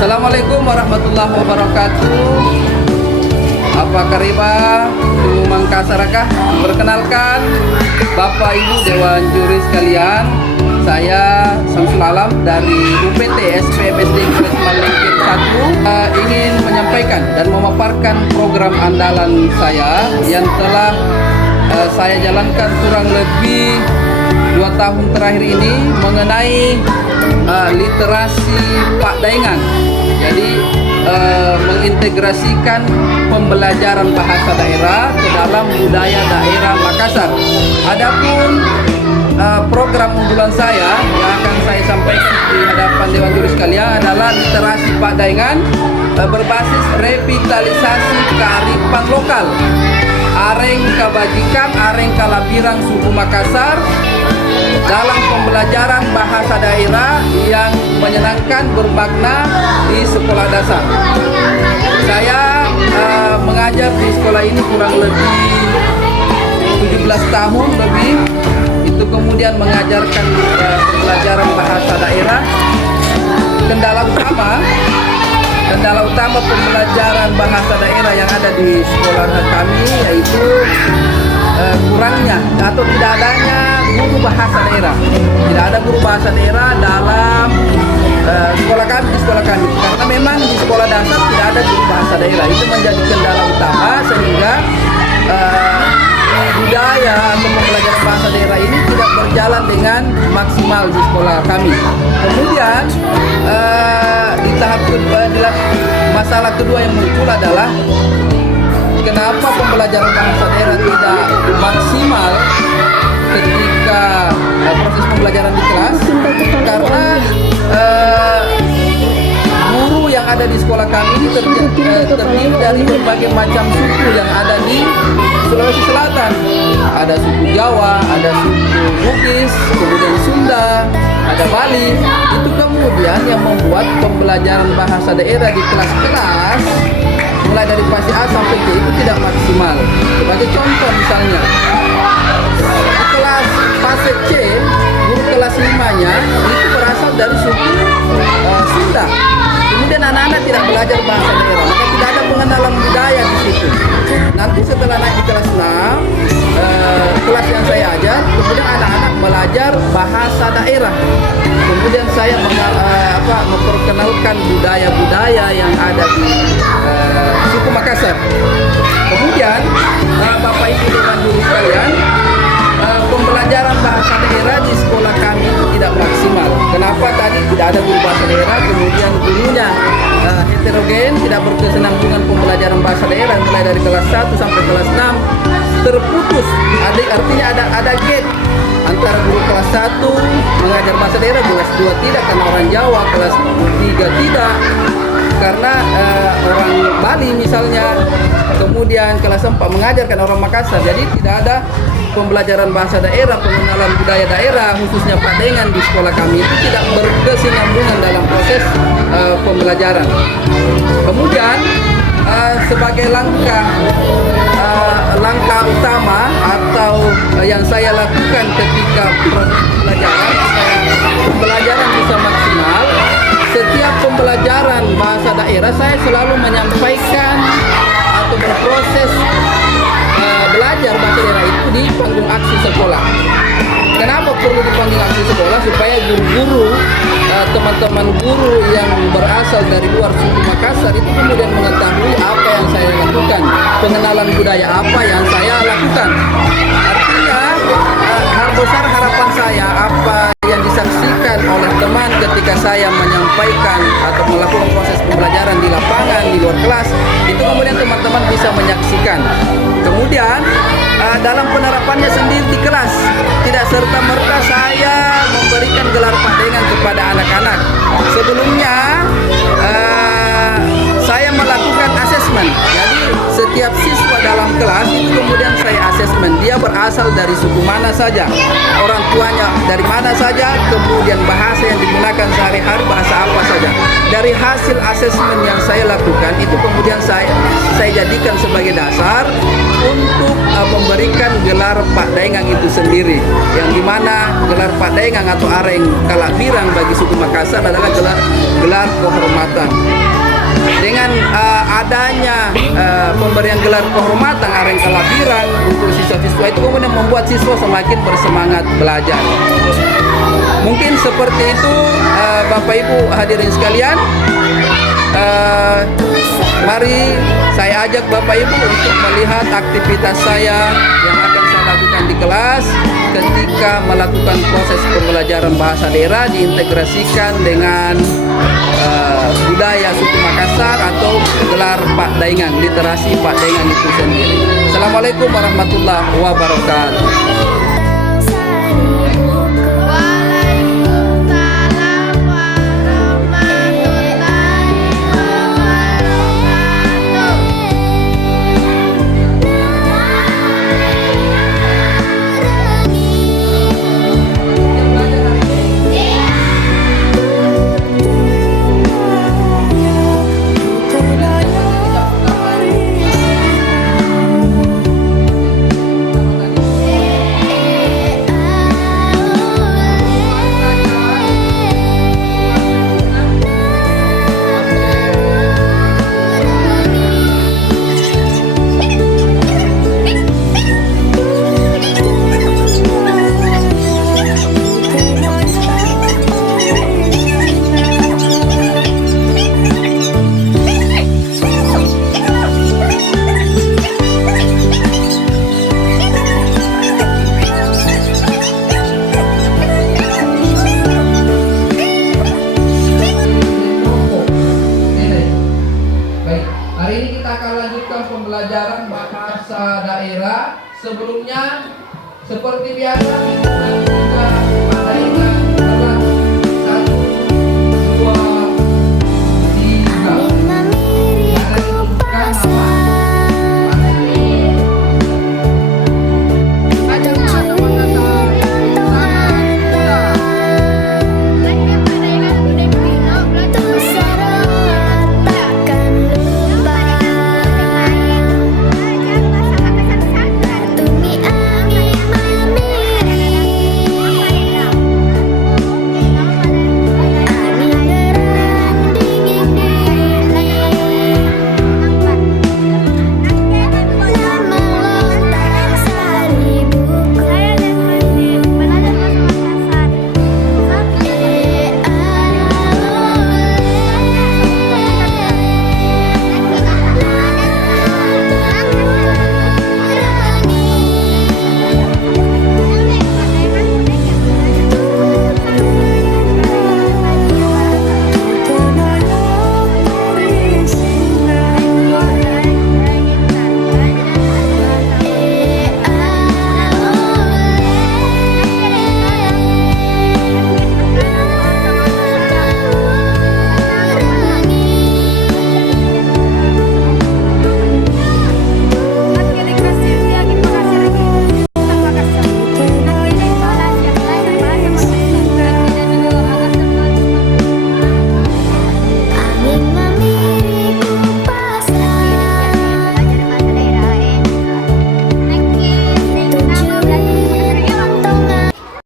Assalamualaikum warahmatullahi wabarakatuh. Apa kariba di Mangkasarakah? Perkenalkan Bapak Ibu Dewan Juri sekalian, saya Samsul Alam dari UPT SPMSD Impres Malingkir 1 ingin menyampaikan dan memaparkan program andalan saya yang telah saya jalankan kurang lebih 2 tahun terakhir ini mengenai literasi Pak Daengan. Jadi mengintegrasikan pembelajaran bahasa daerah ke dalam budaya daerah Makassar. Adapun program unggulan saya yang akan saya sampaikan di hadapan Dewan Juri sekalian adalah literasi Pak Daengan berbasis revitalisasi kearifan lokal. Areng Kabajikan, Areng Kalabirang suku Makassar dalam pembelajaran bahasa daerah yang menyenangkan, bermakna di sekolah dasar. Saya mengajar di sekolah ini kurang lebih 17 tahun lebih. Itu kemudian mengajarkan pembelajaran bahasa daerah. Kendala utama pembelajaran bahasa daerah yang ada di sekolah kami yaitu kurangnya atau tidak adanya guru bahasa daerah. Tidak ada guru bahasa daerah dalam sekolah kami. Karena memang di sekolah dasar tidak ada guru bahasa daerah. Itu menjadi kendala utama sehingga budaya atau pembelajaran bahasa daerah ini tidak berjalan dengan maksimal di sekolah kami. Kemudian di tahap kedua, masalah kedua yang muncul adalah kenapa pembelajaran bahasa daerah tidak maksimal ketika proses pembelajaran di kelas. Karena guru yang ada di sekolah kami ini terdiri dari berbagai macam suku yang ada di Sulawesi Selatan. Ada suku Jawa, ada suku Bugis, kemudian Sunda, ada Bali. Itu kemudian yang membuat pembelajaran bahasa daerah di kelas-kelas mulai dari fase A sampai C itu tidak maksimal. Sebagai contoh misalnya di kelas fase C, guru kelas 5-nya itu berasal dari suku Sunda. Kemudian anak-anak tidak belajar bahasa daerah, maka tidak ada pengenalan budaya di situ. Nanti setelah naik di kelas 6, kelas yang saya ajar, kemudian anak-anak belajar bahasa daerah. Kemudian saya memperkenalkan budaya-budaya yang ada di suku Makassar. Kemudian Bapak Ibu Dewan Juri sekalian, pembelajaran bahasa daerah di sekolah kami itu tidak maksimal. Kenapa? Tadi tidak ada guru bahasa daerah, kemudian gurunya heterogen, tidak berkesinambungan pembelajaran bahasa daerah mulai dari kelas 1 sampai kelas 6 terputus. Artinya ada gap antara guru kelas 1 mengajar bahasa daerah, kelas 2 tidak karena orang Jawa, kelas 3 tidak karena orang Bali misalnya, kemudian kelas 4 mengajarkan orang Makassar. Jadi tidak ada pembelajaran bahasa daerah, pengenalan budaya daerah khususnya Pak Daengan di sekolah kami itu tidak berkesinambungan dalam proses pembelajaran. Kemudian sebagai langkah utama atau yang saya lakukan ketika proses pembelajaran bisa maksimal, setiap pembelajaran bahasa daerah saya selalu menyampaikan atau berproses belajar bahasa daerah itu di panggung aksi sekolah. Kenapa perlu di panggung aksi sekolah? Supaya guru-guru, teman-teman guru yang berasal dari luar suku Makassar itu kemudian mengetahui apa yang saya lakukan, pengenalan budaya apa yang saya lakukan. Artinya hal besar harapan saya, apa yang disaksikan oleh teman ketika saya menyampaikan atau melakukan proses pembelajaran di lapangan, di luar kelas, itu kemudian teman-teman bisa menyaksikan. Kemudian dalam penerapannya sendiri di kelas, tidak serta-merta saya memberikan gelar Pak Daengan kepada anak-anak. Sebelumnya saya melakukan asesmen. Jadi setiap siswa dalam kelas itu kemudian saya asesmen. Dia berasal berasal dari suku mana saja, orang tuanya dari mana saja, kemudian bahasa yang digunakan sehari-hari bahasa apa saja. Dari hasil asesmen yang saya lakukan itu kemudian saya jadikan sebagai dasar untuk memberikan gelar Pak Daengang itu sendiri, yang dimana gelar Pak Daengang atau Areng Kalabirang bagi suku Makassar adalah gelar kehormatan. Dengan adanya pemberian gelar kehormatan Areng Kalabirang untuk siswa-siswa itu kemudian membuat siswa semakin bersemangat belajar. Mungkin seperti itu, Bapak Ibu hadirin sekalian. Mari saya ajak Bapak Ibu untuk melihat aktivitas saya yang akan saya lakukan di kelas ketika melakukan proses pembelajaran bahasa daerah diintegrasikan dengan budaya suku Makassar atau gelar Pak Daengang, literasi Pak Daengang itu sendiri. Assalamualaikum warahmatullahi wabarakatuh. Pembelajaran bahasa daerah. Sebelumnya seperti biasa kita juga pada